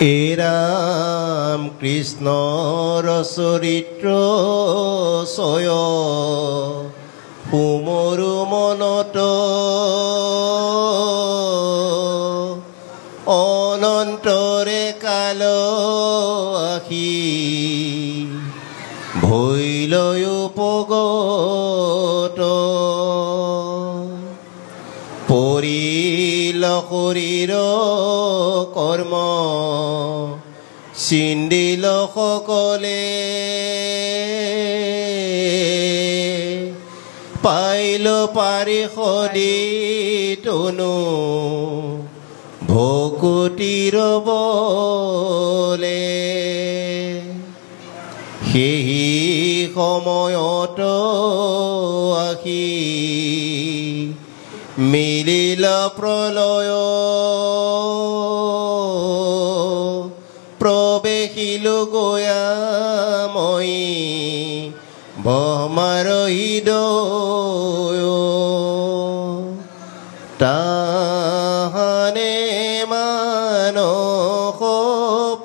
এৰাম কৃষ্ণৰ চৰিত্ৰ ছয় সুমৰু মনত অনন্তৰে কাল আহি ভৈলয় উপগত পৰিল শৰীৰ কৰ্ম চিন্দিল সকলে পাইল পাৰিষদে তনু ভকতিৰ বলে সেই সময়ত আহি মিলিল প্ৰলয় প্ৰৱেশিলো গয়া মই ব্ৰহ্মাৰ হৃদয় তাহানে মানস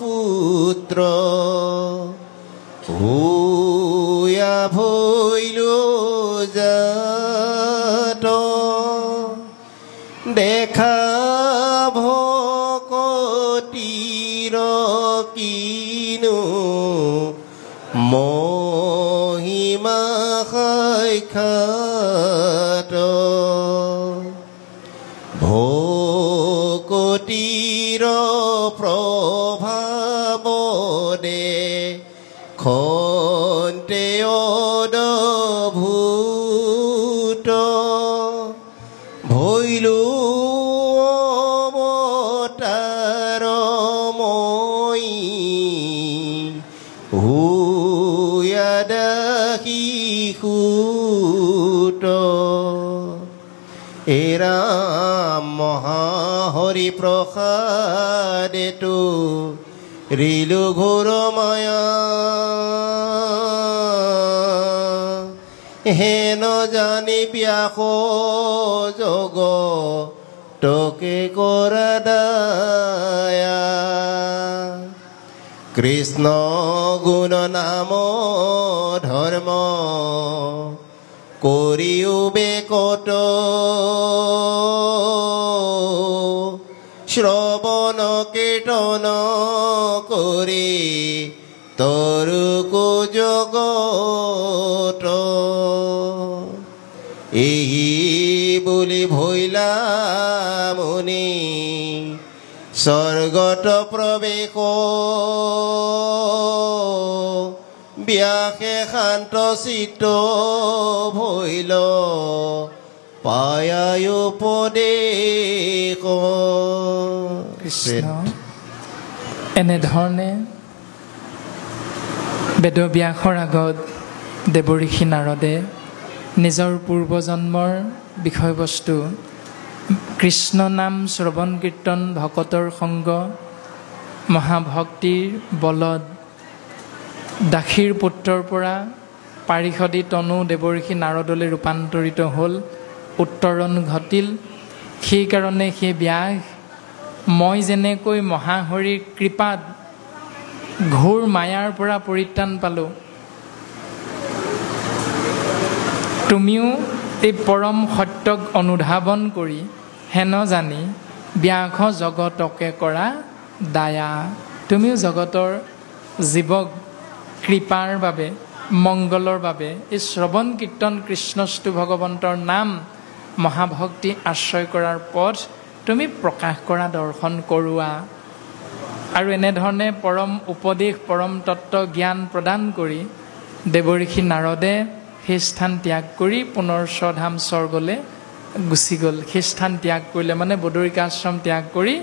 পুত্ৰ হুয়া ভৈলো জাত দেখা ভকতিৰ কিনো মহিমা সাক্ষাৎ ভকতিৰ প্ৰভাৱ খন্তে অদ্ভুত ভৈলো অৱতাৰময়ী হুয়া দাসী সুত এৰাম মহাহৰি প্ৰসাদেতো ৰিলো ঘোৰ মায়া হেন জানি ব্যাস যোগ তোকে কৰা দায়া কৃষ্ণ গুণ নাম ধৰ্ম কৰিও বেকত শ্ৰৱণ কীৰ্তন কৰি তৰুকো জগত এই বুলি ভৈলা মুনি স্বৰ্গত প্ৰৱেশ ব্যাসে শান্ত চিত্ত ভৈল পায় উপদেশ কৃষ্ণ এনেধৰণে বেদব্যাসৰ আগত দেৱঋষি নাৰদে নিজৰ পূৰ্বজন্মৰ বিষয়বস্তু কৃষ্ণ নাম শ্ৰৱণ কীৰ্তন ভকতৰ সংগ মহাভক্তিৰ বলত দাসীৰ পুত্ৰৰ পৰা পাৰিষদী তনু দেৱঋষি নাৰদলৈ ৰূপান্তৰিত হ'ল উত্তৰণ ঘটিল সেইকাৰণে সেই ব্যাস মই যেনেকৈ মহাহৰিৰ কৃপাত ঘোৰ মায়াৰ পৰা পৰিত্ৰাণ পালোঁ তুমিও এই পৰম সত্যক অনুধাৱন কৰি হেন জানি ব্যাস জগতকে কৰা দায়া তুমিও জগতৰ জীৱক কৃপাৰ বাবে মংগলৰ বাবে এই শ্ৰৱণ কীৰ্তন কৃষ্ণস্তু ভগৱন্তৰ নাম মহাভক্তি আশ্ৰয় কৰাৰ পথ তুমি প্ৰকাশ কৰা দৰ্শন কৰোৱা আৰু এনেধৰণে পৰম উপদেশ পৰম তত্ত্ব জ্ঞান প্ৰদান কৰি দেৱঋষি নাৰদে সেই স্থান ত্যাগ কৰি পুনৰ স্বধাম স্বৰ্গলৈ গুচি গ'ল সেই স্থান ত্যাগ কৰিলে মানে বদৰিকা আশ্ৰম ত্যাগ কৰি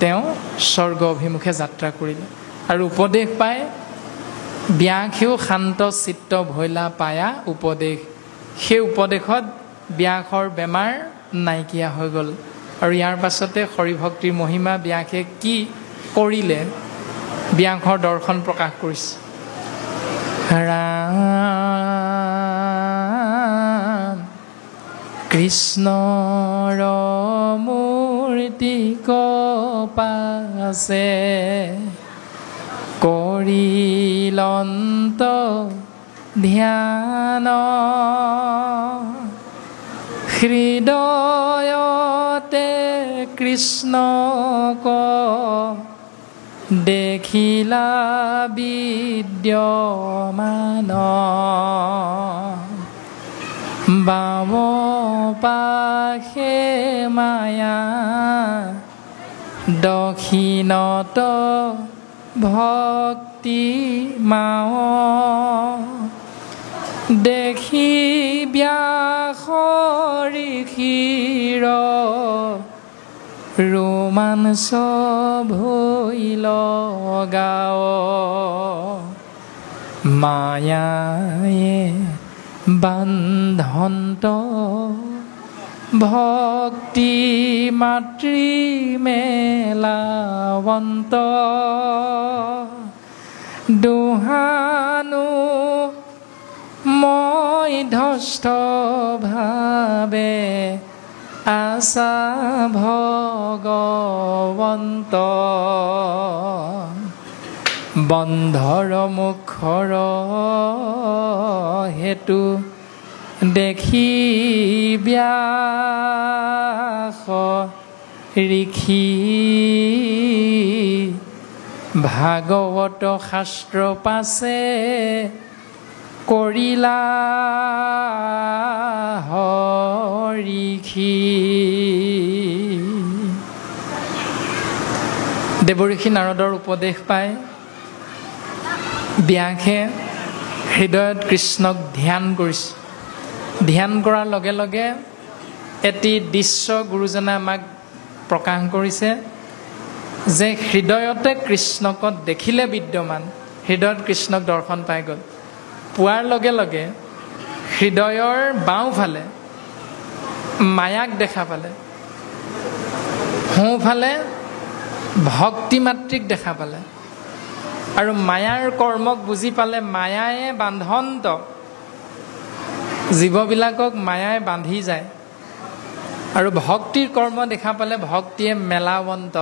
তেওঁ স্বৰ্গ অভিমুখে যাত্ৰা কৰিলে আৰু উপদেশ পাই ব্যাসেও শান্ত চিত্ত ভৈলা পায়া উপদেশ সেই উপদেশত ব্যাসৰ বেমাৰ নাইকিয়া হৈ গ'ল আৰু ইয়াৰ পাছতে হৰিভক্তিৰ মহিমা ব্যাসে কি কৰিলে ব্যাসৰ দৰ্শন প্ৰকাশ কৰিছে ৰাম কৃষ্ণৰ মোৰ নৈতিক পাছে কৰিলন্ত ধ্যান হৃদয়তে কৃষ্ণক দেখিলা বিদ্যমান বাম পাশে মায়া দক্ষিণত ভক্তি মাও দেখি ব্যাস ঋষিৰ ৰোমাঞ্চ ভৈল গাও মায়ায়ে বান্ধন্ত ভক্তি মাতৃ মেলাৱন্ত দুহানো মই ধস্থ ভাবে আশা ভগৱন্ত বন্ধৰ মুখৰ হেতু দেখি ব্যাস ঋষি ভাগৱত শাস্ত্ৰ পাছে কৰিলা হৰিষি। দেৱঋষি নাৰদৰ উপদেশ পাই ব্যাসে হৃদয়ত কৃষ্ণক ধ্যান কৰিছে। ধ্যান কৰাৰ লগে লগে এটি দৃশ্য গুৰুজনে আমাক প্ৰকাশ কৰিছে যে হৃদয়তে কৃষ্ণক দেখিলে বিদ্যমান, হৃদয়ত কৃষ্ণক দৰ্শন পাই গ'ল। পোৱাৰ লগে লগে হৃদয়ৰ বাওঁফালে মায়াক দেখা পালে, সোঁফালে ভক্তি মাতৃক দেখা পালে আৰু মায়াৰ কৰ্মক বুজি পালে। মায়ায়ে বান্ধন্ত, জীৱবিলাকক মায়াই বান্ধি যায়। আৰু ভক্তিৰ কৰ্ম দেখা পালে ভক্তিয়ে মেলাৱন্ত,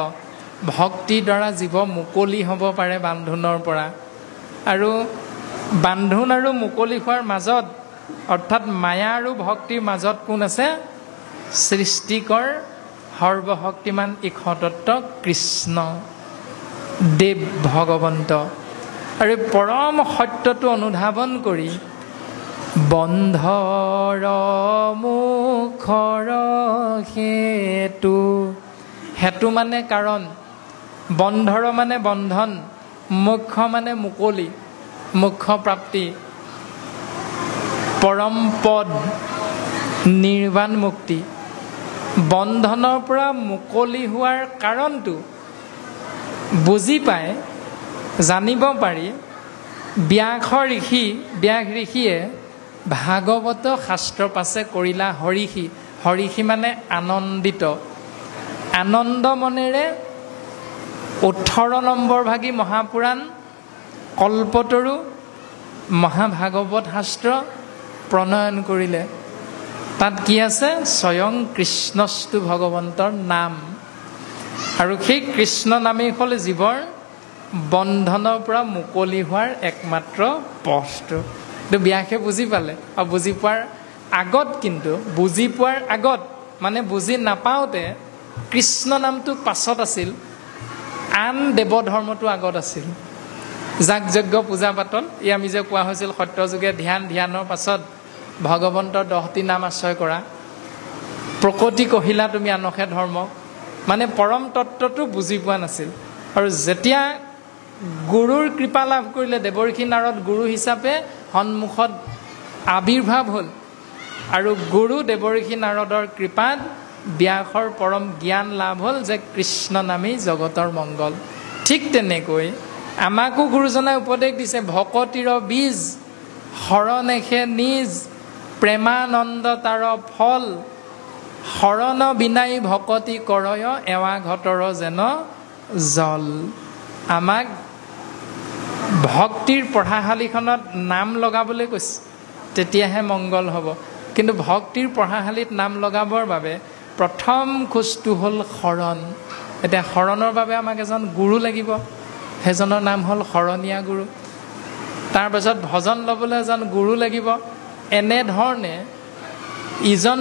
ভক্তিৰ দ্বাৰা জীৱ মুকলি হ'ব পাৰে বান্ধোনৰ পৰা। আৰু বান্ধোন আৰু মুকলি হোৱাৰ মাজত অৰ্থাৎ মায়া আৰু ভক্তিৰ মাজত কোন আছে? সৃষ্টিকৰ সৰ্বশক্তিমান ঈশতত্ব কৃষ্ণ দেৱ ভগৱন্ত। আৰু পৰম সত্যটো অনুধাৱন কৰি বন্ধৰ মুখৰ হেতু, হেতু মানে কাৰণ, বন্ধৰ মানে বন্ধন, মুখ্য মানে মুকলি, মুখ্য প্ৰাপ্তি, পৰম পদ, নিৰ্বাণ মুক্তি। বন্ধনৰ পৰা মুকলি হোৱাৰ কাৰণটো বুজি পাই জানিব পাৰি ব্যাস ঋষিয়ে ভাগৱত শাস্ত্ৰ পাছে কৰিলা হৰিষি। হৰিষি মানে আনন্দিত, আনন্দ মনেৰে 18 নম্বৰ ভাগী মহাপুৰাণ কল্পতৰু মহাভাগৱত শাস্ত্ৰ প্ৰণয়ন কৰিলে। তাত কি আছে? স্বয়ং কৃষ্ণস্তু ভগৱন্তৰ নাম। আৰু সেই কৃষ্ণ নামেই হ'ল জীৱৰ বন্ধনৰ পৰা মুকলি হোৱাৰ একমাত্ৰ পথটো। কিন্তু ব্যাসে বুজি পালে। আৰু বুজি পোৱাৰ আগত মানে বুজি নাপাওঁতে কৃষ্ণ নামটো পাছত আছিল, আন দেৱ ধৰ্মটো আগত আছিল। যাগ যজ্ঞ পূজা পাতল, ই আমি যে কোৱা হৈছিল সত্যযুগে ধ্যানৰ পাছত ভগৱন্তৰ 10টি নাম আশ্ৰয় কৰা, প্ৰকৃতি কহিলা তুমি আনসে ধৰ্ম, মানে পৰম তত্ত্বটো বুজি পোৱা নাছিল। আৰু যেতিয়া গুৰুৰ কৃপা লাভ কৰিলে, দেৱঋষি নাৰদ গুৰু হিচাপে সন্মুখত আবিৰ্ভাৱ হ'ল। আৰু গুৰু দেৱঋষি নাৰদৰ কৃপাত ব্যাসৰ পৰম জ্ঞান লাভ হ'ল যে কৃষ্ণ নামেই জগতৰ মংগল। ঠিক তেনেকৈ আমাকো গুৰুজনাই উপদেশ দিছে, ভকতিৰ বীজ শৰণেষে নিজ, প্ৰেমানন্দ তাৰ ফল, শৰণ বিনাই ভকতি কৰয়, এৱা ঘটৰ যেন জল। আমাক ভক্তিৰ পঢ়াশালীখনত নাম লগাবলৈ কৈছে, তেতিয়াহে মংগল হ'ব। কিন্তু ভক্তিৰ পঢ়াশালীত নাম লগাবৰ বাবে প্ৰথম খোজটো হ'ল শৰণ। এতিয়া শৰণৰ বাবে আমাক এজন গুৰু লাগিব, সেইজনৰ নাম হ'ল শৰণীয়া গুৰু। তাৰপাছত ভজন ল'বলৈ এজন গুৰু লাগিব। এনেধৰণে ইজন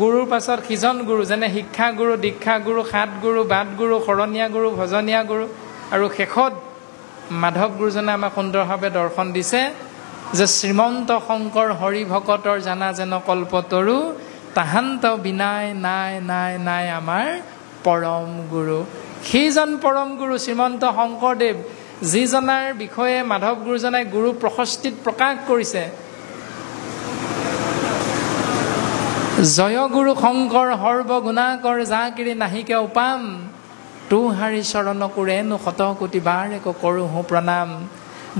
গুৰুৰ পাছত সিজন গুৰু, যেনে শিক্ষা গুৰু, দীক্ষা গুৰু, সাত গুৰু, বাট গুৰু, শৰণীয়া গুৰু, ভজনীয়া গুৰু, আৰু শেষত মাধৱ গুৰুজনে আমাক সুন্দৰভাৱে দৰ্শন দিছে যে শ্ৰীমন্ত শংকৰ হৰি ভকতৰ জানা যেন কল্পতৰু, তাহান্ত বিনাই নাই নাই নাই আমাৰ পৰম গুৰু। সেইজন পৰম গুৰু শ্ৰীমন্ত শংকৰদেৱ, যিজনাৰ বিষয়ে মাধৱ গুৰুজনাই গুৰু প্ৰশস্তিত প্ৰকাশ কৰিছে। জয় গুৰু শংকৰ সৰ্বগুণাকৰ জাকিৰি নাহিকে উপাম, তোহাৰি চৰণ কোৰেনো শত কোটি বাৰ একো কৰোহো প্ৰণাম।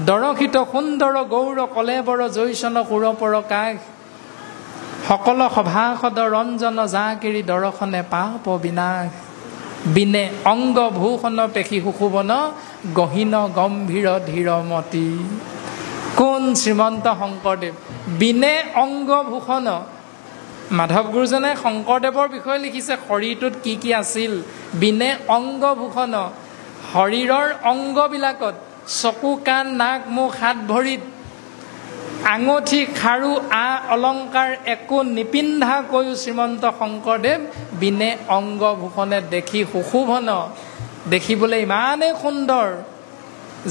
দৰশিত সুন্দৰ গৌৰ কলেবৰ জৈচন সুৰপৰ কাষ, সকল সভাসদ ৰঞ্জন জাকিৰি দৰ্শনে পাপ বিনাশ। বিনে অংগ ভূষণ পেশী সুশোভন, গহীন গম্ভীৰ ধীৰমতী। কোন শ্ৰীমন্ত শংকৰদেৱ বিনে অংগ ভূষণ। মাধৱ গুৰুজনে শংকৰদেৱৰ বিষয়ে লিখিছে শৰীৰটোত কি কি আছিল। বিনে অংগ ভূষণ, শৰীৰৰ অংগবিলাকত চকু, কাণ, নাক, মুখ, হাত, ভৰিত আঙঠি, খাৰু, অলংকাৰ একো নিপিন্ধাকৈও শ্ৰীমন্ত শংকৰদেৱ বিনে অংগ ভূষণে দেখি সুশোভন, দেখিবলৈ ইমানেই সুন্দৰ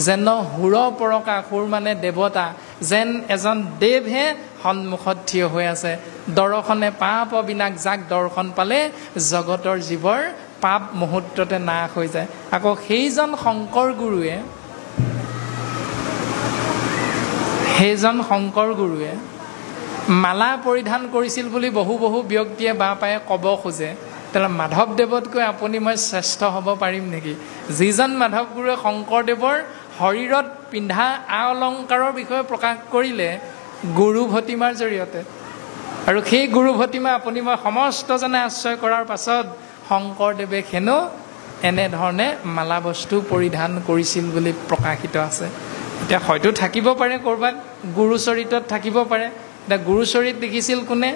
যেন সুৰ পৰকা। সুৰ মানে দেৱতা, যেন এজন দেৱহে সন্মুখত থিয় হৈ আছে। দৰ্শনে পাপ বিনাশ, যাক দৰ্শন পালে জগতৰ জীৱৰ পাপ মুহূৰ্ততে নাশ হৈ যায়। আকৌ সেইজন শংকৰ গুৰুৱে মালা পৰিধান কৰিছিল বুলি বহু ব্যক্তিয়ে বাহ পায়ে ক'ব খোজে। তেতিয়াহ'লে মাধৱদেৱতকৈ আপুনি মই শ্ৰেষ্ঠ হ'ব পাৰিম নেকি? যিজন মাধৱ গুৰুৱে শংকৰদেৱৰ শৰীৰত পিন্ধা অলংকাৰৰ বিষয়ে প্ৰকাশ কৰিলে গুৰু ভতিমাৰ জৰিয়তে, আৰু সেই গুৰু ভতিমা আপুনি মই সমস্তজনে আশ্ৰয় কৰাৰ পাছত শংকৰদেৱে হেনো এনেধৰণে মালা বস্তু পৰিধান কৰিছিল বুলি প্ৰকাশিত আছে। এতিয়া হয়তো থাকিব পাৰে ক'ৰবাত গুৰু চৰিত্ৰত থাকিব পাৰে। এতিয়া গুৰু চৰিত লিখিছিল কোনে?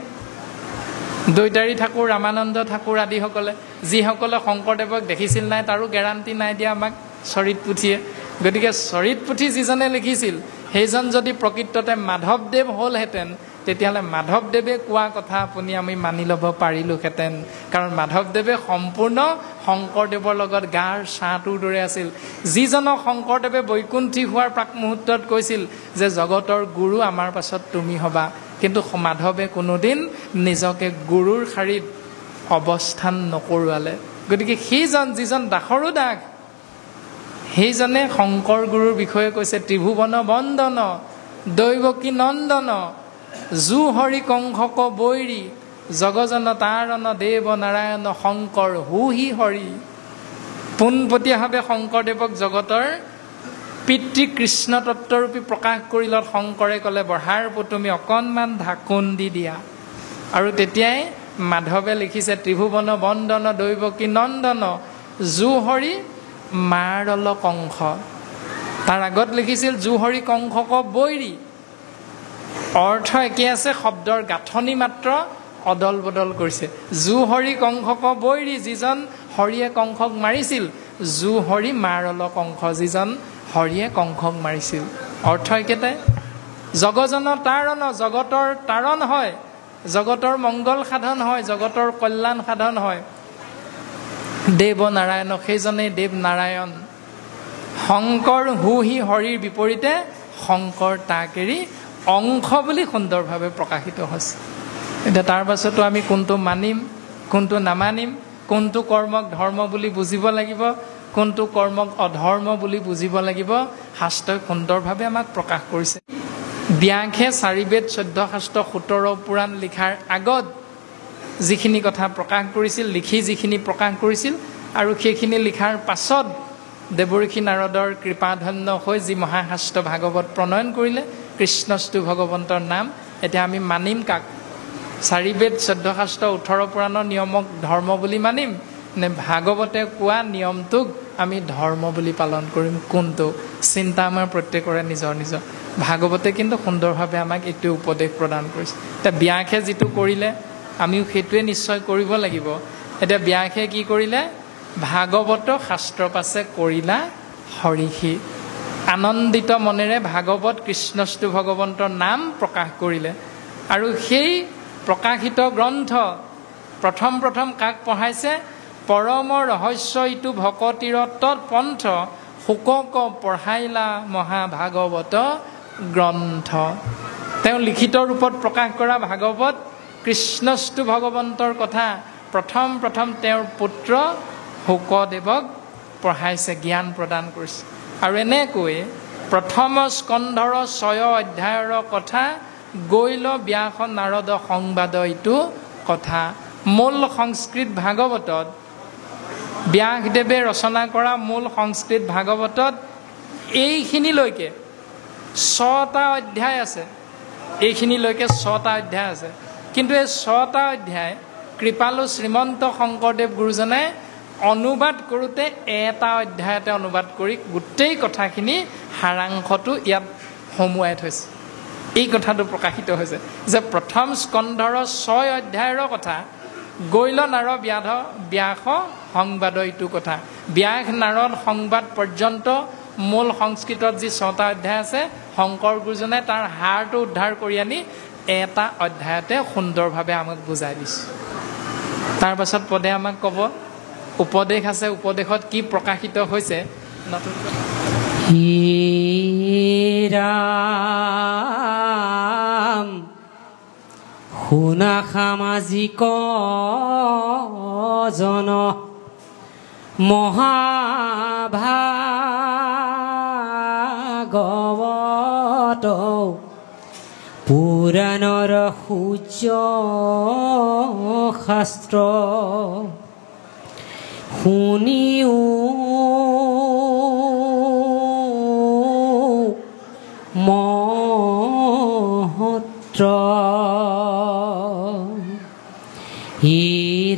দৈতাৰী ঠাকুৰ, ৰামানন্দ ঠাকুৰ আদিসকলে, যিসকলে শংকৰদেৱক দেখিছিল নাই তাৰো গেৰাণ্টি নাই দিয়া আমাক চৰিত পুথিয়ে। গতিকে চৰিত পুথি যিজনে লিখিছিল সেইজন যদি প্ৰকৃততে মাধৱদেৱ হ'লহেঁতেন, তেতিয়াহ'লে মাধৱদেৱে কোৱা কথা আমি মানি ল'ব পাৰিলোহেঁতেন। কাৰণ মাধৱদেৱে সম্পূৰ্ণ শংকৰদেৱৰ লগত গাৰ ছাঁটোৰ দৰে আছিল। যিজনক শংকৰদেৱে বৈকুণ্ঠী হোৱাৰ প্ৰাক মুহূৰ্তত কৈছিল যে জগতৰ গুৰু আমাৰ পাছত তুমি হ'বা, কিন্তু মাধৱে কোনোদিন নিজকে গুৰুৰ শাৰীত অৱস্থান নকৰোৱালে। গতিকে সেইজন যিজন দাসৰো দাস, সেইজনে শংকৰ গুৰুৰ বিষয়ে কৈছে ত্ৰিভুৱন বন্দন, দৈৱকী নন্দন, জু হৰি কংসক বৈৰী, জগজন তাৰণ দেৱ নাৰায়ণ শংকৰ হুহি হৰি। পোনপটীয়াভাৱে শংকৰদেৱক জগতৰ পিতৃ কৃষ্ণ তত্ত্বৰূপী প্ৰকাশ কৰিলত শংকৰে ক'লে বঢ়াৰ তুমি অকণমান ঢাকোন দি দিয়া। আৰু তেতিয়াই মাধৱে লিখিছে ত্ৰিভুৱন বন্দন, দৈৱকী নন্দন, জু হৰি মাৰল কংস। তাৰ আগত লিখিছিল জু হৰি কংসক বৈৰী। অৰ্থ একে আছে, শব্দৰ গাঁথনি মাত্ৰ অদল বদল কৰিছে। জু হৰি কংসক বৈৰী, যিজন হৰিয়ে কংসক মাৰিছিল। জু হৰি মাৰল কংস, যিজন হৰিয়ে কংসক মাৰিছিল। অৰ্থ একেটাই। জগজন তাৰণ, জগতৰ তাৰণ হয়, জগতৰ মংগল সাধন হয়, জগতৰ কল্যাণ সাধন হয়। দেৱ নাৰায়ণ, সেইজনেই দেৱ নাৰায়ণ। শংকৰ হুহি হৰিৰ বিপৰীতে শংকৰ তাক এৰি অংশ বুলি সুন্দৰভাৱে প্ৰকাশিত হৈছে। এতিয়া তাৰ পাছতো আমি কোনটো মানিম, কোনটো নামানিম, কোনটো কৰ্মক ধৰ্ম বুলি বুজিব লাগিব, কোনটো কৰ্মক অধৰ্ম বুলি বুজিব লাগিব, শাস্ত্ৰই সুন্দৰভাৱে আমাক প্ৰকাশ কৰিছে। ব্যাসে 4 বেদ 14 শাস্ত্ৰ 17 পুৰাণ লিখাৰ আগত যিখিনি কথা প্ৰকাশ কৰিছিল, লিখি যিখিনি প্ৰকাশ কৰিছিল, আৰু সেইখিনি লিখাৰ পাছত দেৱৰ্ষি নাৰদৰ কৃপাধন্য হৈ যি মহাশাস্ত্ৰ ভাগৱত প্ৰণয়ন কৰিলে, কৃষ্ণস্তু ভগৱন্তৰ নাম। এতিয়া আমি মানিম কাক? 4 বেদ 14 শাস্ত্ৰ 18 পুৰাণৰ নিয়মক ধৰ্ম বুলি মানিম, নে ভাগৱতে কোৱা নিয়মটোক আমি ধৰ্ম বুলি পালন কৰিম? কোনটো? চিন্তা আমাৰ প্ৰত্যেকৰে নিজৰ নিজৰ। ভাগৱতে কিন্তু সুন্দৰভাৱে আমাক এইটো উপদেশ প্ৰদান কৰিছে। এতিয়া ব্যাসে যিটো কৰিলে আমিও সেইটোৱে নিশ্চয় কৰিব লাগিব। এতিয়া ব্যাসে কি কৰিলে? ভাগৱত শাস্ত্ৰ পাছে কৰিলা হৰিষি। আনন্দিত মনেৰে ভাগৱত কৃষ্ণস্তু ভগৱন্তৰ নাম প্ৰকাশ কৰিলে। আৰু সেই প্ৰকাশিত গ্ৰন্থ প্ৰথম কাক পঢ়াইছে? পৰম ৰহস্য ইটো ভকতিৰ তৎপন্থ শোকক পঢ়াইলা মহাভাগৱত গ্ৰন্থ। তেওঁ লিখিত ৰূপত প্ৰকাশ কৰা ভাগৱত কৃষ্ণস্তু ভগৱন্তৰ কথা প্ৰথম তেওঁৰ পুত্ৰ শুকদেৱক পঢ়াইছে, জ্ঞান প্ৰদান কৰিছে। আৰু এনেকৈ প্ৰথম স্কন্ধৰ 6 অধ্যায়ৰ কথা গৈল ব্যাস নাৰদ সংবাদ ইটো কথা। মূল সংস্কৃত ভাগৱতত, ব্যাসদেৱে ৰচনা কৰা মূল সংস্কৃত ভাগৱতত এইখিনিলৈকে 6টা অধ্যায় আছে। এইখিনিলৈকে 6টা অধ্যায় আছে। কিন্তু এই 6টা অধ্যায় কৃপালু শ্ৰীমন্ত শংকৰদেৱ গুৰুজনে অনুবাদ কৰোঁতে এটা অধ্যায়তে অনুবাদ কৰি গোটেই কথাখিনি সাৰাংশটো ইয়াত সোমোৱাই থৈছে। এই কথাটো প্ৰকাশিত হৈছে যে প্ৰথম স্কন্ধৰ 6 অধ্যায়ৰ কথা গৈল নাৰদ ব্যাস সংবাদ ইটো কথা। ব্যাস নাৰদ সংবাদ পৰ্যন্ত মূল সংস্কৃতত যি 6টা অধ্যায় আছে, শংকৰ গুৰুজনে তাৰ হাড়টো উদ্ধাৰ কৰি আনি এটা অধ্যায়তে সুন্দৰভাৱে আমাক বুজাই দিছে। তাৰ পাছত পদে আমাক ক'ব উপদেশ আছে, উপদেশত কি প্ৰকাশিত হৈছে। ৰাম শুনা সামাজিক জন মহাভাগৱত পুৰাণৰ সূৰ্য শাস্ত্ৰ শুনিও মহত্ৰ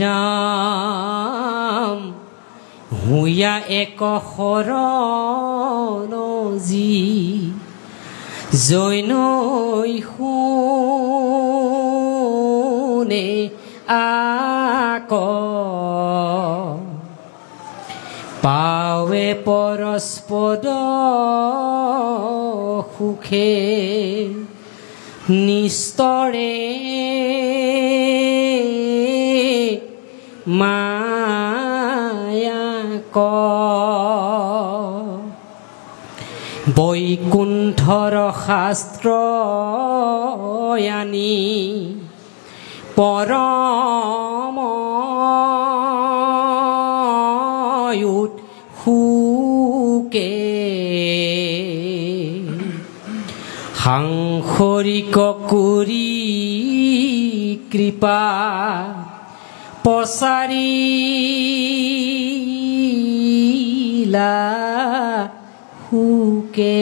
ৰাম হুয়া এক শৰণ যি জৈনই শুনে আক পাৱে পৰস্পদ সুখে নিস্তৰে মায়াক বৈকুণ্ঠৰ শাস্ত্ৰ আনি পৰম সুকে সাংসৰিক কৰি কৃপা পচাৰিলা সুকে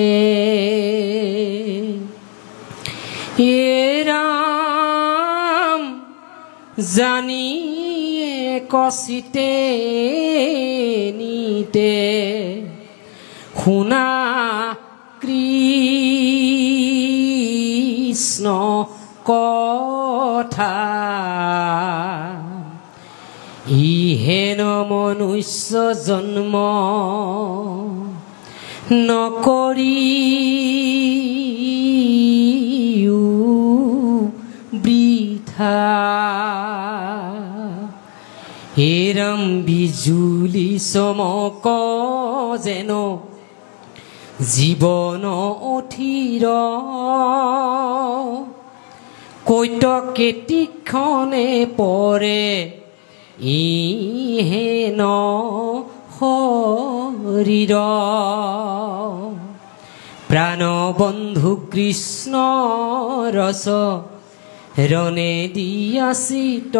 ৰাম জানি কচিতে নিতে শুনা কৃষ্ণ কথা ইহেন মনুষ্য জন্ম নকৰি বৃথা হেৰম বিজুলি চমক যেন জীৱন অথিৰ কৈত কেতিক্ষণে পৰে ইহেন শৰীৰ প্ৰাণবন্ধু কৃষ্ণ ৰস ৰণে দিয়াচিত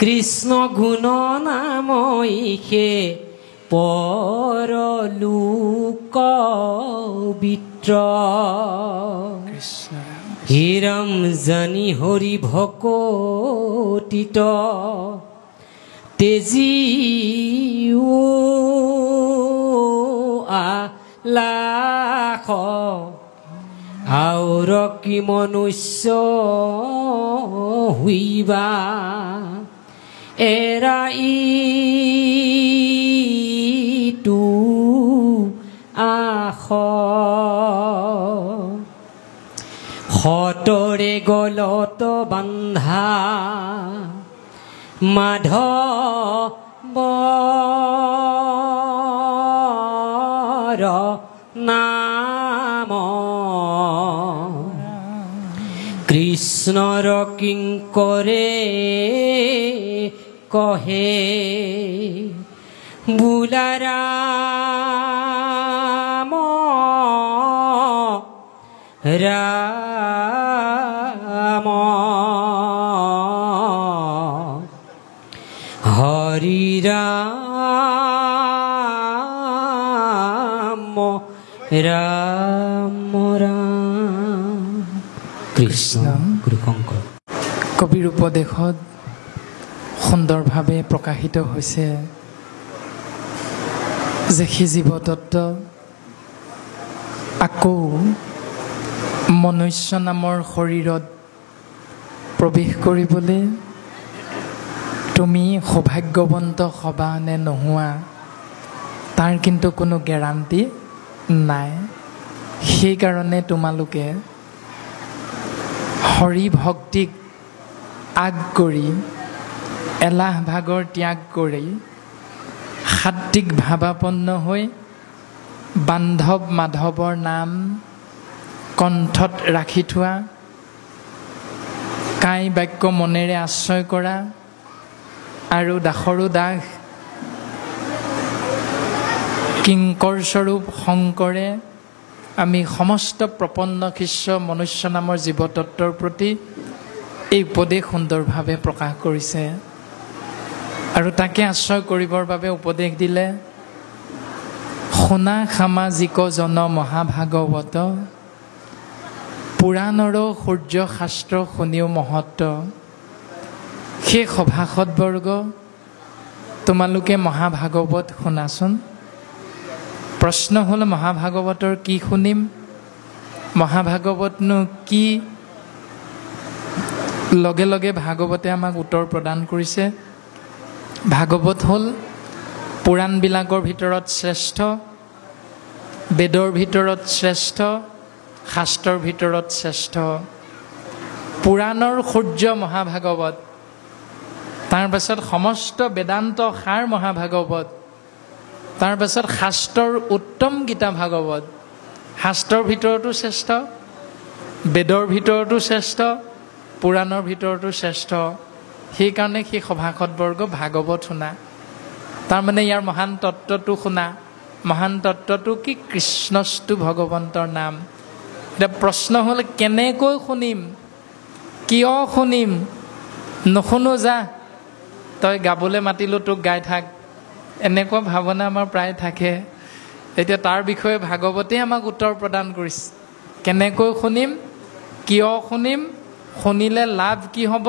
কৃষ্ণ গুণ নামইষে পৰলোক বিত্ৰ হিৰম জানি হৰি ভকতিত তেজি আলাখ আউৰ কি মনুষ্য হুইবা এৰাই তু আখ হতৰে গলত বান্ধা মাধৱৰ নাম কৃষ্ণৰ কিংকৰে কহে বোলা ৰাম ৰাম হৰি ৰাম ৰাম ৰাম কৃষ্ণ গুৰুশংকৰ কবিৰ উপদেশত সুন্দৰভাৱে প্ৰকাশিত হৈছে যে সেই জীৱতত্ব আকৌ মনুষ্য নামৰ শৰীৰত প্ৰৱেশ কৰিবলৈ তুমি সৌভাগ্যৱন্ত হবা নে নোহোৱা তাৰ কিন্তু কোনো গেৰাণ্টি নাই। সেইকাৰণে তোমালোকে হৰি ভক্তিক আগ কৰি এলাহ ভাগৰ ত্যাগ কৰি সাত্বিক ভাৱাপন্ন হৈ বান্ধৱ মাধৱৰ নাম কণ্ঠত ৰাখি থোৱা, কাই বাক্য মনেৰে আশ্ৰয় কৰা আৰু দাসৰো দাস কিংকৰ স্বৰূপ শংকৰে আমি সমস্ত প্ৰপন্ন শিষ্য মনুষ্য নামৰ জীৱতত্বৰ প্ৰতি এই উপদেশ সুন্দৰভাৱে প্ৰকাশ কৰিছে আৰু তাকে আশ্ৰয় কৰিবৰ বাবে উপদেশ দিলে শুনা সামাজিক জন মহাভাগৱত পুৰাণৰ সূৰ্য শাস্ত্ৰ শুনিও মহত্ব। সেই সভাসদবৰ্গ তোমালোকে মহাভাগৱত শুনাচোন। প্ৰশ্ন হ'ল মহাভাগৱতৰ কি শুনিম? মহাভাগৱতনো কি? লগে লগে ভাগৱতে আমাক উত্তৰ প্ৰদান কৰিছে। ভাগৱত হ'ল পুৰাণবিলাকৰ ভিতৰত শ্ৰেষ্ঠ, বেদৰ ভিতৰত শ্ৰেষ্ঠ, শাস্ত্ৰৰ ভিতৰত শ্ৰেষ্ঠ। পুৰাণৰ সূৰ্য মহাভাগৱত, তাৰ পাছত সমস্ত বেদান্ত সাৰ মহাভাগৱত, তাৰ পাছত শাস্ত্ৰৰ উত্তম গীতা ভাগৱত। শাস্ত্ৰৰ ভিতৰতো শ্ৰেষ্ঠ, বেদৰ ভিতৰতো শ্ৰেষ্ঠ, পুৰাণৰ ভিতৰতো শ্ৰেষ্ঠ। সেইকাৰণে সেই সভাসদবৰ্গ ভাগৱত শুনা, তাৰমানে ইয়াৰ মহান তত্ত্বটো শুনা। মহান তত্ত্বটো কি? কৃষ্ণস্তু ভগৱন্তৰ নাম। এতিয়া প্ৰশ্ন হ'ল কেনেকৈ শুনিম, কিয় শুনিম? নুশুনো যা, তই গাবলৈ মাতিলোঁ তোক গাই থাক, এনেকুৱা ভাৱনা আমাৰ প্ৰায় থাকে। এতিয়া তাৰ বিষয়ে ভাগৱতে আমাক উত্তৰ প্ৰদান কৰিছে। কেনেকৈ শুনিম, কিয় শুনিম, শুনিলে লাভ কি হ'ব,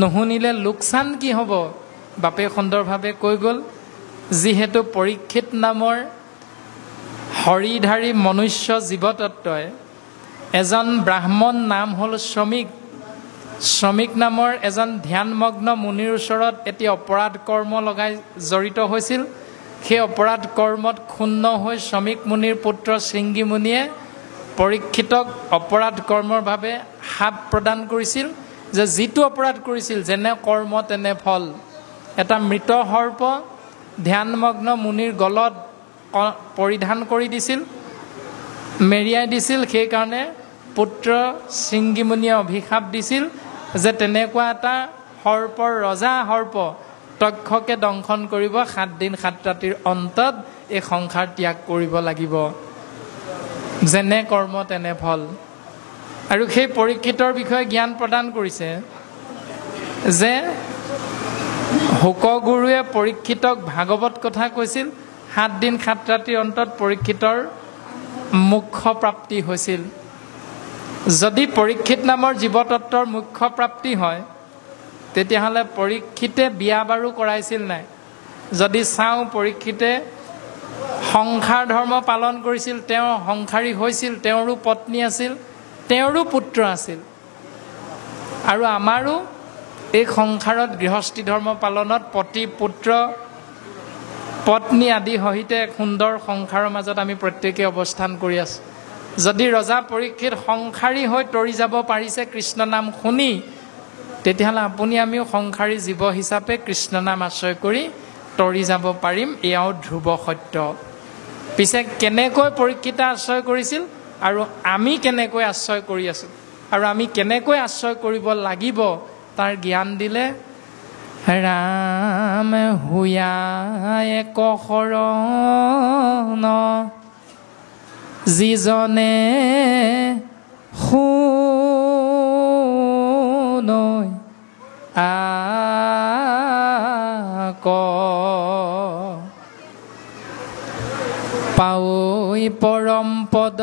নুশুনিলে লোকচান কি হ'ব, বাপে সুন্দৰভাৱে কৈ গ'ল। যিহেতু পৰীক্ষিত নামৰ হৰিধাৰী মনুষ্য জীৱতত্বই এজন ব্ৰাহ্মণ নাম হ'ল শ্ৰমিক। শ্ৰমিক নামৰ এজন ধ্যানমগ্ন মুনিৰ ওচৰত এটি অপৰাধ কৰ্ম লগাই জড়িত হৈছিল। সেই অপৰাধ কৰ্মত ক্ষুণ্ণ হৈ শ্ৰমিক মুনিৰ পুত্ৰ শৃংগী মুনিয়ে পৰীক্ষিতক অপৰাধ কৰ্মৰ বাবে শাপ প্ৰদান কৰিছিল যে যিটো অপৰাধ কৰিছিল যেনে কৰ্ম তেনে ফল। এটা মৃত সৰ্প ধ্যানমগ্ন মুনিৰ গলত পৰিধান কৰি দিছিল, মেৰিয়াই দিছিল। সেইকাৰণে পুত্ৰ শৃংগী মুনিয়ে অভিশাপ দিছিল যে তেনেকুৱা এটা সৰ্পৰ ৰজা সৰ্প তক্ষকে দংশন কৰিব, 7 দিন 7 ৰাতিৰ অন্তত এই সংসাৰ ত্যাগ কৰিব লাগিব, যেনে কৰ্ম তেনে ফল। আৰু সেই পৰীক্ষিতৰ বিষয়ে জ্ঞান প্ৰদান কৰিছে যে শুকগুৰুৱে পৰীক্ষিতক ভাগৱত কথা কৈছিল। 7 দিন 7 ৰাতিৰ অন্তত পৰীক্ষিতৰ মুখ্য প্ৰাপ্তি হৈছিল। যদি পৰীক্ষিত নামৰ জীৱতত্বৰ মুখ্য প্ৰাপ্তি হয় তেতিয়াহ'লে পৰীক্ষিতে বিয়া বাৰু কৰাইছিল নাই? যদি চাওঁ পৰীক্ষিতে সংসাৰ ধৰ্ম পালন কৰিছিল, তেওঁ সংসাৰী হৈছিল, তেওঁৰো পত্নী আছিল, তেওঁৰো পুত্ৰ আছিল। আৰু আমাৰো এই সংসাৰত গৃহস্থী ধৰ্ম পালনত পতি পুত্ৰ পত্নী আদি সহিত এক সুন্দৰ সংসাৰৰ মাজত আমি প্ৰত্যেকে অৱস্থান কৰি আছোঁ। যদি ৰজা পৰীক্ষিত সংসাৰী হৈ তৰি যাব পাৰিছে কৃষ্ণ নাম শুনি, তেতিয়াহ'লে আপুনি আমিও সংসাৰী জীৱ হিচাপে কৃষ্ণ নাম আশ্ৰয় কৰি তৰি যাব পাৰিম, এয়াও ধ্ৰুৱ সত্য। পিছে কেনেকৈ পৰীক্ষিতে আশ্ৰয় কৰিছিল আৰু আমি কেনেকৈ আশ্ৰয় কৰি আছোঁ আৰু আমি কেনেকৈ আশ্ৰয় কৰিব লাগিব তাৰ জ্ঞান দিলে ৰাম হুয়াই এক শৰণ যিজনে শুনৈ আক পাৱৈ পৰম পদ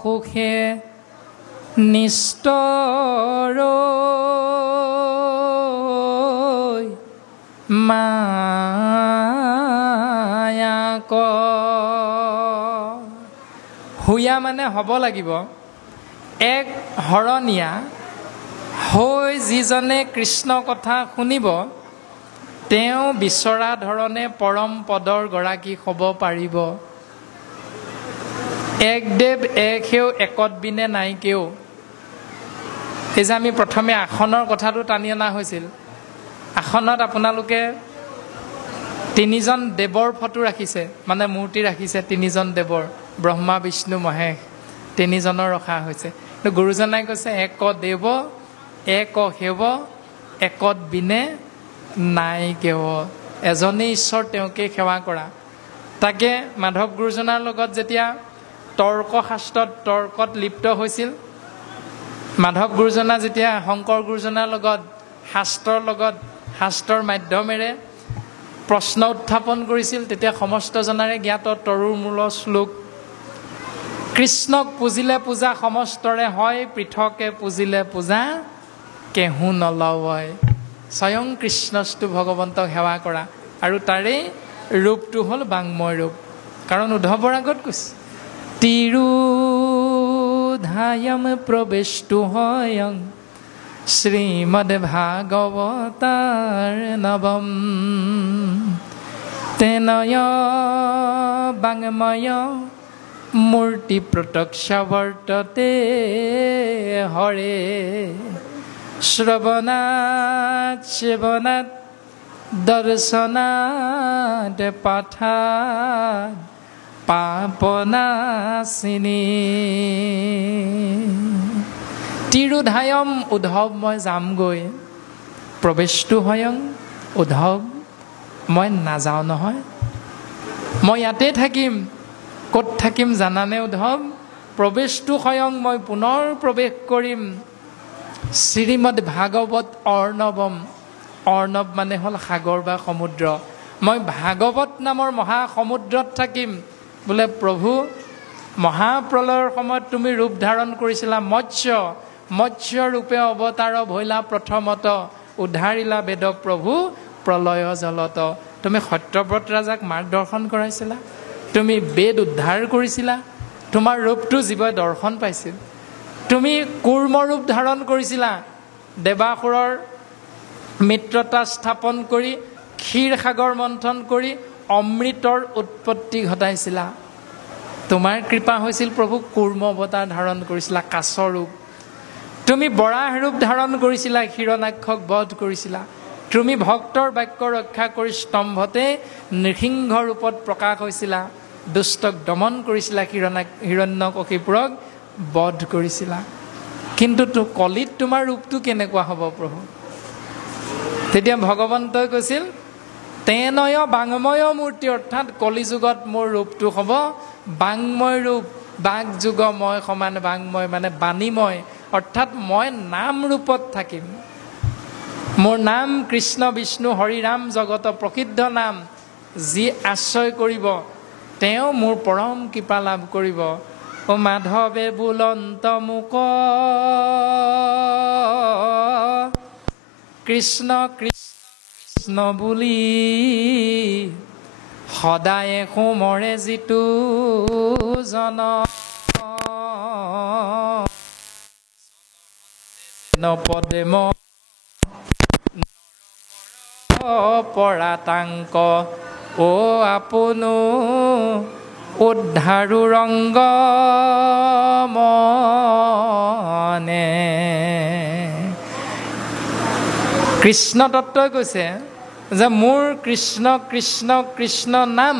সুখে নিস্তৰ মায়াক। হুয়া মানে হ'ব লাগিব এক শৰণীয়া হৈ যিজনে কৃষ্ণ কথা শুনিব, তেওঁ বিচৰা ধৰণে পৰম পদৰ গৰাকী হ'ব পাৰিব। এক দেৱ এক সেও একত বিনে নাইকেও। এই যে আমি প্ৰথমে আসনৰ কথাটো টানি অনা হৈছিল, আসনত আপোনালোকে তিনিজন দেৱৰ ফটো ৰাখিছে, মানে মূৰ্তি ৰাখিছে তিনিজন দেৱৰ, ব্ৰহ্মা বিষ্ণু মহেশ তিনিজনৰ ৰখা হৈছে। কিন্তু গুৰুজনাই কৈছে এক দেৱ এক সেৱ একত বিনে নাই কেৱ। এজনেই ঈশ্বৰ, তেওঁকে সেৱা কৰা। তাকে মাধৱ গুৰুজনাৰ লগত যেতিয়া তৰ্কশাস্ত্ৰত তৰ্কত লিপ্ত হৈছিল, মাধৱ গুৰুজনা যেতিয়া শংকৰ গুৰুজনাৰ লগত শাস্ত্ৰৰ মাধ্যমেৰে প্ৰশ্ন উত্থাপন কৰিছিল, তেতিয়া সমস্ত জনাৰে জ্ঞাত তৰুৰ মূল শ্লোক, কৃষ্ণক পুজিলে পূজা সমস্তৰে হয়, পৃথকে পুজিলে পূজা কেহু নলয়। স্বয়ং কৃষ্ণস্তু ভগৱন্তক সেৱা কৰা, আৰু তাৰে ৰূপটো হ'ল বাংময় ৰূপ। কাৰণ উদ্ধৱৰ আগত কৈছে তিৰুধায়ম প্ৰৱেশটো হয়ং শ্ৰীমদ ভাগৱতাৰ নৱম তেনয় বাংময় মূৰ্তি প্ৰত্যক্ষ বৰ্ততে হৰে শ্ৰৱণাৎ সেৱনাৎ দৰ্শনাৎ পাঠাৎ পাপনাশিনী। তিৰুধায়ম উদ্ধৱ মই যামগৈ, প্ৰৱেশটো হয়ং উদ্ধৱ মই নাযাওঁ নহয়, মই ইয়াতে থাকিম। ক'ত থাকিম জানানে উদ্ধৱ? প্ৰৱেশটো হয়ং মই পুনৰ প্ৰৱেশ কৰিম শ্ৰীমদ ভাগৱত অৰ্ণৱম। অৰ্ণৱ মানে হ'ল সাগৰ বা সমুদ্ৰ। মই ভাগৱত নামৰ মহাসমুদ্ৰত থাকিম। বোলে প্ৰভু, মহাপ্ৰলয়ৰ সময়ত তুমি ৰূপ ধাৰণ কৰিছিলা মৎস্য ৰূপে অৱতাৰ ভৈলা প্ৰথমত উদ্ধাৰিলা বেদ প্ৰভু প্ৰলয় জলত। তুমি সত্যব্ৰত ৰাজাক মাৰ্গদৰ্শন কৰাইছিলা, তুমি বেদ উদ্ধাৰ কৰিছিলা, তোমাৰ ৰূপটো জীৱই দৰ্শন পাইছিল। তুমি কুৰ্ম ৰূপ ধাৰণ কৰিছিলা, দেৱাসুৰৰ মিত্ৰতা স্থাপন কৰি ক্ষীৰ সাগৰ মন্থন কৰি অমৃতৰ উৎপত্তি ঘটাইছিলা। তোমাৰ কৃপা হৈছিল প্ৰভু, কুৰ্ম অৱতাৰ ধাৰণ কৰিছিলা, কাছ ৰূপ। তুমি বৰাহ ৰূপ ধাৰণ কৰিছিলা, হিৰণ্যাক্ষক বধ কৰিছিলা। তুমি ভক্তৰ বাক্য ৰক্ষা কৰি স্তম্ভতে নৃসিংহ ৰূপত প্ৰকাশ হৈছিলা, দুষ্টক দমন কৰিছিলা, হিৰণ্যকশিপুৰক বধ কৰিছিলা। কিন্তু কলিত তোমাৰ ৰূপটো কেনেকুৱা হ'ব প্ৰভু? তেতিয়া ভগৱন্তই কৈছিল তেনয় বাংময় মূৰ্তি, অৰ্থাৎ কলিযুগত মোৰ ৰূপটো হ'ব বাংময় ৰূপ। বাক যুগ মই সমান বাংময় মানে বাণীময়, অৰ্থাৎ মই নাম ৰূপত থাকিম। মোৰ নাম কৃষ্ণ বিষ্ণু হৰি ৰাম জগত প্ৰসিদ্ধ নাম। যি আশ্ৰয় কৰিব তেওঁ মোৰ পৰম কৃপা লাভ কৰিব। ও মাধৱে বুলন্ত মুক কৃষ্ণ কৃষ্ণ বুলি সদায় সোমৰে যিটো জন নপদেম পৰাতাংক অ আপোনো উদ্ধাৰু ৰংগ মনে। কৃষ্ণ তত্ত্বই কৈছে যে মোৰ কৃষ্ণ কৃষ্ণ কৃষ্ণ নাম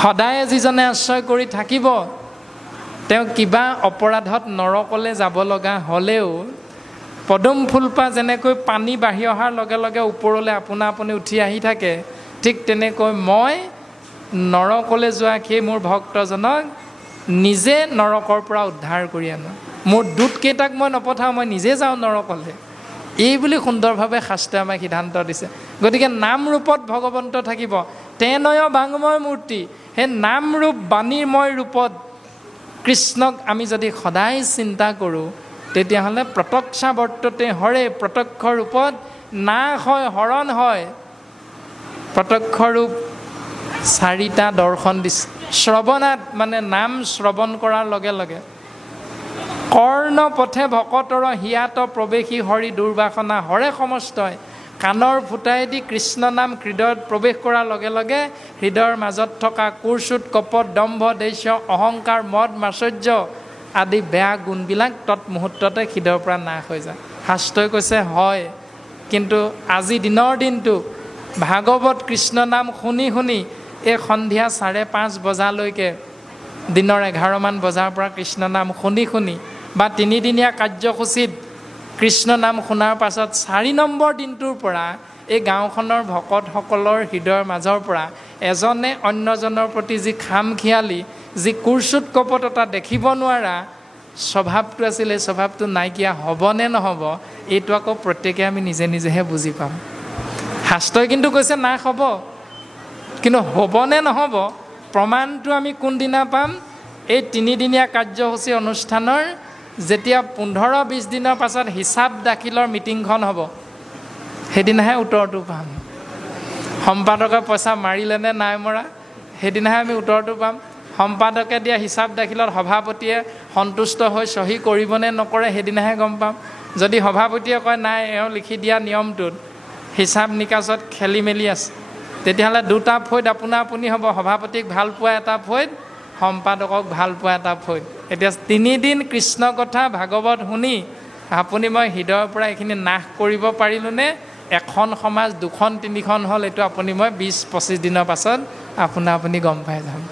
সদায় যিজনে আশ্ৰয় কৰি থাকিব, তেওঁ কিবা অপৰাধত নৰকলৈ যাব লগা হ'লেও পদুম ফুলপাহ যেনেকৈ পানী বাঢ়ি অহাৰ লগে লগে ওপৰলৈ আপোনা আপুনি উঠি আহি থাকে, ঠিক তেনেকৈ মই নৰকলৈ যোৱা সেই মোৰ ভক্তজনক নিজে নৰকৰ পৰা উদ্ধাৰ কৰি আনো। মোৰ দূতকেইটাক মই নপঠাওঁ, মই নিজে যাওঁ নৰকলৈ। এই বুলি সুন্দৰভাৱে শাস্ত্ৰে আমাক সিদ্ধান্ত দিছে। গতিকে নাম ৰূপত ভগৱন্ত থাকিব। তেনয় বাংময় মূৰ্তি, সেই নাম ৰূপ বাণীময় ৰূপত কৃষ্ণক আমি যদি সদায় চিন্তা কৰোঁ, তেতিয়াহ'লে প্ৰত্যক্ষা বৰ্ততে হৰে, প্ৰত্যক্ষ ৰূপত নাশ হয়, হৰণ হয়। প্ৰত্যক্ষ ৰূপ চাৰিটা দৰ্শন দিছে। শ্ৰৱণাত মানে নাম শ্ৰৱণ কৰাৰ লগে লগে কৰ্ণ পথে ভকতৰ হিয়াত প্ৰৱেশী হৰি দুৰ্বাসনা হৰে সমস্তই। কাণৰ ফুটাইদি কৃষ্ণ নাম হৃদয়ত প্ৰৱেশ কৰাৰ লগে লগে হৃদয়ৰ মাজত থকা কুৰচুট কপট দম্ভ দৈশ্য অহংকাৰ মদ মাচৰ্য আদি বেয়া গুণবিলাক তৎমুহূৰ্ততে হৃদয়ৰ পৰা নাশ হৈ যায়। শাস্ত্ৰই কৈছে হয়, কিন্তু আজি দিনৰ দিনটো ভাগৱত কৃষ্ণ নাম শুনি শুনি এই সন্ধিয়া 5:30 বজালৈকে, দিনৰ 11মান বজাৰ পৰা কৃষ্ণ নাম শুনি শুনি বা 3দিনীয়া কাৰ্যসূচীত কৃষ্ণ নাম শুনাৰ পাছত 4 নম্বৰ দিনটোৰ পৰা এই গাঁওখনৰ ভকতসকলৰ হৃদয়ৰ মাজৰ পৰা এজনে অন্যজনৰ প্ৰতি যি খামখিয়ালি, যি কুৰচুট কপটতা দেখিব নোৱাৰা স্বভাৱটো আছিল, এই স্বভাৱটো নাইকিয়া হ'বনে নহ'ব, এইটো আকৌ প্ৰত্যেকে আমি নিজে নিজেহে বুজি পাম। শাস্ত্ৰই কিন্তু কৈছে নাশ হ'ব, কিন্তু হ'বনে নহ'ব প্ৰমাণটো আমি কোনদিনা পাম? এই 3দিনীয়া কাৰ্যসূচী অনুষ্ঠানৰ যেতিয়া 15-20 দিনৰ পাছত হিচাপ দাখিলৰ মিটিংখন হ'ব, সেইদিনাহে উত্তৰটো পাম। সম্পাদকে পইচা মাৰিলে নে নাই মৰা, সেইদিনাহে আমি উত্তৰটো পাম। সম্পাদকে দিয়া হিচাপ দাখিলত সভাপতিয়ে সন্তুষ্ট হৈ চহী কৰিবনে নকৰে, সেইদিনাহে গম পাম। যদি সভাপতিয়ে কয় নাই, এওঁ লিখি দিয়া নিয়মটোত হিচাপ নিকাচত খেলি মেলি আছে, তেতিয়াহ'লে 2টা ফৈদ আপোনা আপুনি হ'ব। সভাপতিক ভাল পোৱা এটা ফৈদ, সম্পাদকক ভাল পোৱা এটা ফৈদ। এতিয়া 3 দিন কৃষ্ণ কথা ভাগৱত শুনি আপুনি মই হৃদয়ৰ পৰা এইখিনি নাশ কৰিব পাৰিলোঁনে? এখন সমাজ 2খন 3খন হ'ল, এইটো আপুনি মই 20-25 দিনৰ পাছত আপুনি গম পাই যাম।